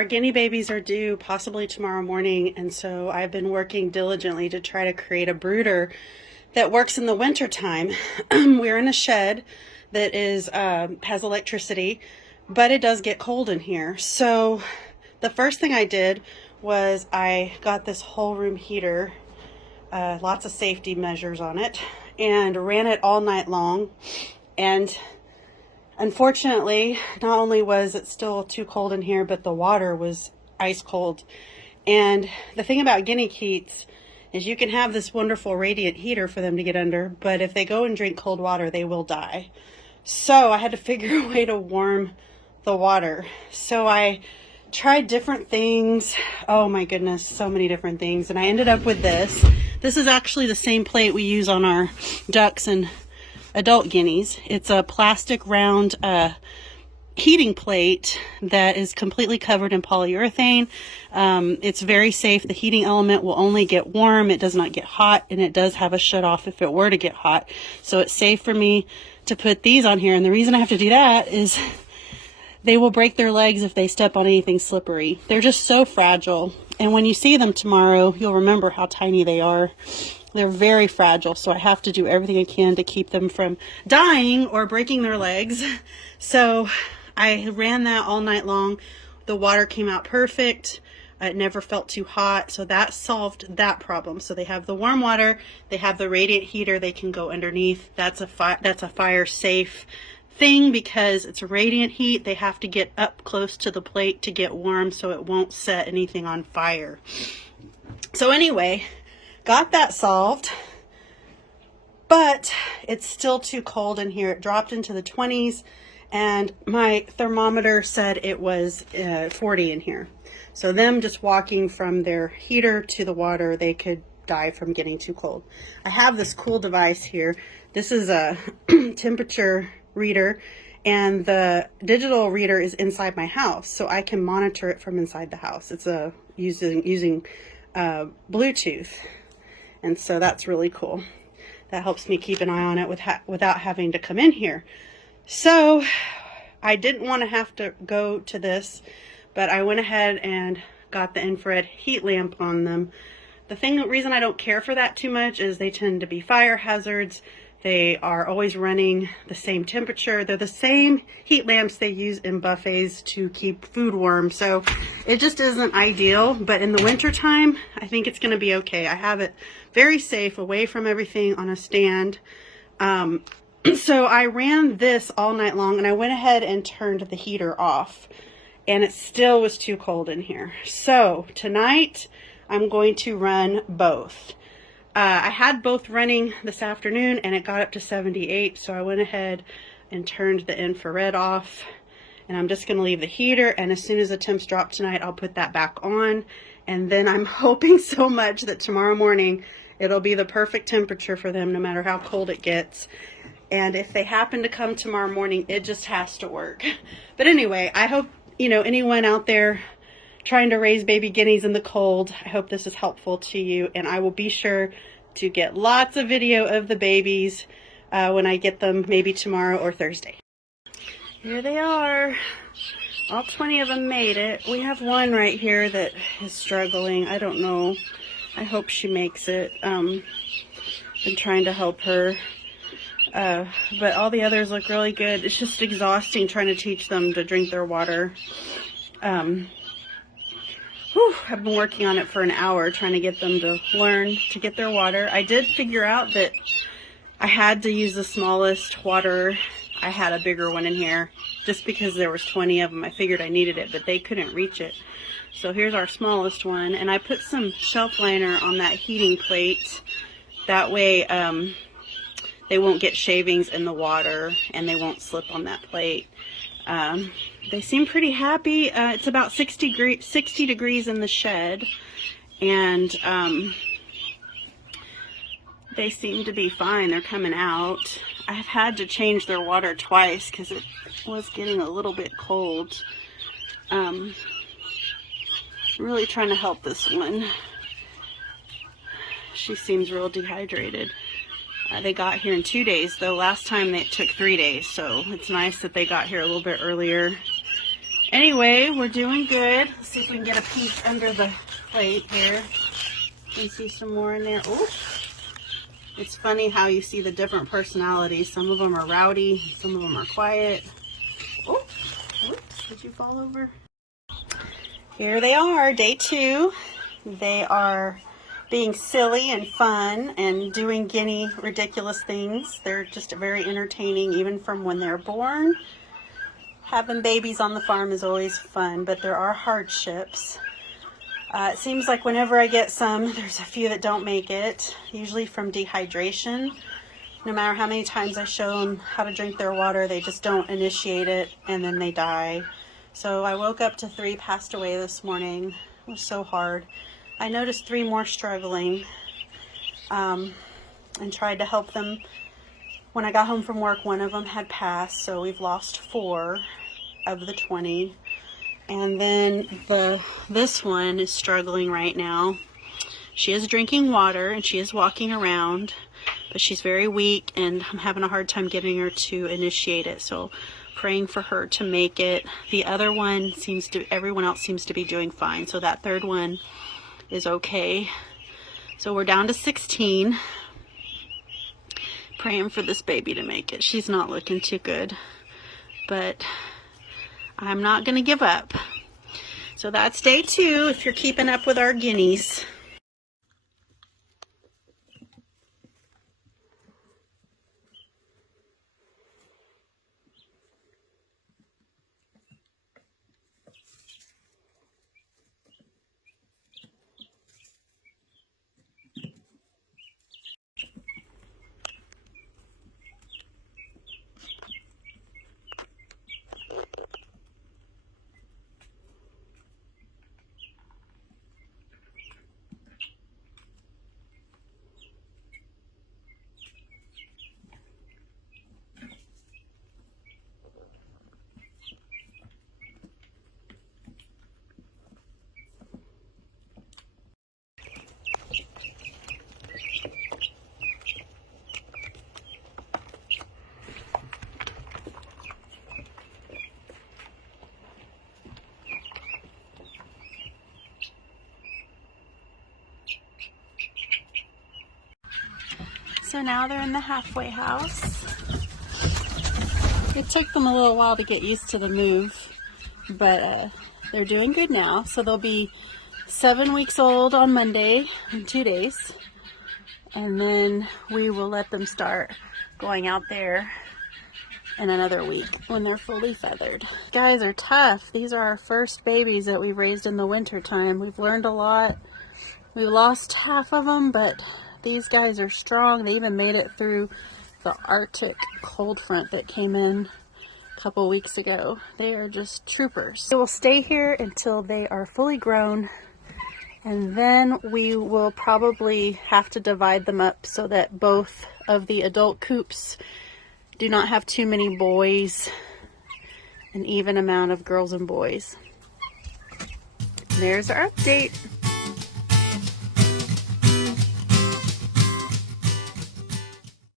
Our guinea babies are due possibly tomorrow morning, and so I've been working diligently to try to create a brooder that works in the winter time. We're in a shed that is has electricity, but it does get cold in here. So the first thing I did was I got this whole room heater, lots of safety measures on it, and ran it all night long. And unfortunately, not only was it still too cold in here, but the water was ice cold. And the thing about Guinea Keets is you can have this wonderful radiant heater for them to get under, but if they go and drink cold water, they will die. So I had to figure a way to warm the water. So I tried different things. Oh my goodness, so many different things. And I ended up with this. This is actually the same plate we use on our ducks and adult guineas. It's a plastic round heating plate that is completely covered in polyurethane. It's very safe. The heating element will only get warm. It does not get hot, and it does have a shut off if it were to get hot. So it's safe for me to put these on here. And the reason I have to do that is they will break their legs if they step on anything slippery. They're just so fragile. And when you see them tomorrow, you'll remember how tiny they are. They're very fragile, so I have to do everything I can to keep them from dying or breaking their legs. So I ran that all night long. The water came out perfect. It never felt too hot, so that solved that problem. So they have the warm water, they have the radiant heater they can go underneath. That's a fire safe thing because it's a radiant heat. They have to get up close to the plate to get warm so it won't set anything on fire. So anyway, got that solved, but it's still too cold in here. It dropped into the 20s, and my thermometer said it was 40 in here. So them just walking from their heater to the water, they could die from getting too cold. I have this cool device here. This is a temperature reader, and the digital reader is inside my house, so I can monitor it from inside the house. It's using Bluetooth. And so that's really cool. That helps me keep an eye on it without having to come in here. So I didn't want to have to go to this, but I went ahead and got the infrared heat lamp on them. The reason I don't care for that too much is they tend to be fire hazards. They are always running the same temperature. They're the same heat lamps they use in buffets to keep food warm. So it just isn't ideal, but in the winter time, I think it's going to be okay. I have it very safe away from everything on a stand. So I ran this all night long, and I went ahead and turned the heater off, and it still was too cold in here. So tonight I'm going to run both. I had both running this afternoon, and it got up to 78, so I went ahead and turned the infrared off, and I'm just going to leave the heater, and as soon as the temps drop tonight, I'll put that back on. And then I'm hoping so much that tomorrow morning it'll be the perfect temperature for them no matter how cold it gets. And if they happen to come tomorrow morning, it just has to work. But anyway, I hope anyone out there trying to raise baby guineas in the cold, I hope this is helpful to you, and I will be sure to get lots of video of the babies when I get them, maybe tomorrow or Thursday. Here they are. All 20 of them made it. We have one right here that is struggling. I don't know. I hope she makes it. Been trying to help her. But all the others look really good. It's just exhausting trying to teach them to drink their water. I've been working on it for an hour trying to get them to learn to get their water. I did figure out that I had to use the smallest water. I had a bigger one in here just because there was 20 of them. I figured I needed it, but they couldn't reach it. So here's our smallest one, and I put some shelf liner on that heating plate. That way they won't get shavings in the water and they won't slip on that plate. They seem pretty happy. It's about 60 degrees in the shed, and they seem to be fine. They're coming out. I've had to change their water twice because it was getting a little bit cold. Really trying to help this one. She seems real dehydrated. They got here in 2 days, though last time it took 3 days, so it's nice that they got here a little bit earlier. Anyway, we're doing good. Let's see if we can get a peek under the plate here. You can see some more in there. Oh, it's funny how you see the different personalities. Some of them are rowdy, some of them are quiet. Oh, oops, did you fall over? Here they are, day 2. They are being silly and fun and doing Guinea ridiculous things. They're just very entertaining, even from when they're born. Having babies on the farm is always fun, but there are hardships. It seems like whenever I get some, there's a few that don't make it, usually from dehydration. No matter how many times I show them how to drink their water, they just don't initiate it, and then they die. So I woke up to 3 passed away this morning. It was so hard. I noticed 3 more struggling, and tried to help them. When I got home from work, one of them had passed, so we've lost 4 of the 20. And then this one is struggling right now. She is drinking water and she is walking around, but she's very weak and I'm having a hard time getting her to initiate it. So praying for her to make it. The other one everyone else seems to be doing fine. So that 3rd one is okay. So we're down to 16. Praying for this baby to make it. She's not looking too good, but I'm not going to give up. So that's day 2 if you're keeping up with our guineas. So now they're in the halfway house. It took them a little while to get used to the move, but they're doing good now. So they'll be 7 weeks old on Monday in 2 days. And then we will let them start going out there in another week when they're fully feathered. Guys are tough. These are our first babies that we've raised in the winter time. We've learned a lot. We lost half of them, but these guys are strong. They even made it through the Arctic cold front that came in a couple weeks ago. They are just troopers. They will stay here until they are fully grown, and then we will probably have to divide them up so that both of the adult coops do not have too many boys, an even amount of girls and boys. There's our update.